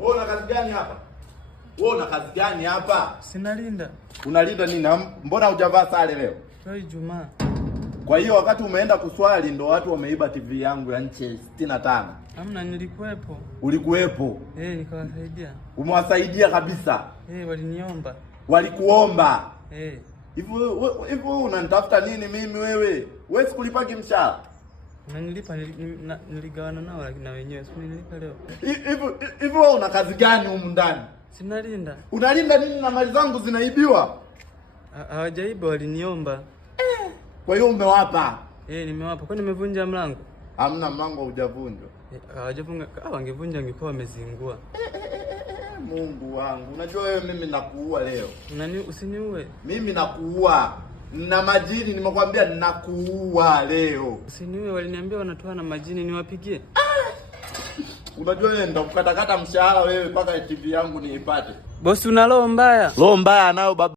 Wewe una kazi gani hapa? Wewe una kazi gani hapa? Sinalinda. Unalinda nini? Mbona hujavaa sare leo? Leo Ijumaa. Kwa hiyo wakati umeenda kuswali ndo watu wameiba TV yangu ya nchi 65. Hamna, nilikuwepo. Ulikuwepo? Nikawasaidia. Umewasaidia kabisa? Waliniomba. Walikuomba? Hivyo unanitafuta nini mimi wewe? Wewe sikulipaki mshahara. Unanilipa, niligawana nao lakini na wenyewe nilipa leo. Hivyo wewe una kazi gani humu ndani? Sinalinda. Unalinda nini na mali zangu zinaibiwa? Hawajaiba, waliniomba. Kwa hiyo umewapa? Nimewapa. Kwani nimevunja mlango? Hamna, mlango hujavunjwa. Hawajavunja, wangevunja ngekuwa wamezingua. Mungu wangu, unajua wewe mimi nakuua leo. Usiniue. Mimi nakuua. Na majini nimekwambia nakuua leo. Usiniue, waliniambia wanatoa na majini niwapigie. Unajua wewe nitakukatakata mshahara wewe mpaka TV yangu niipate. Bosi una roho mbaya. Roho mbaya nayo baba.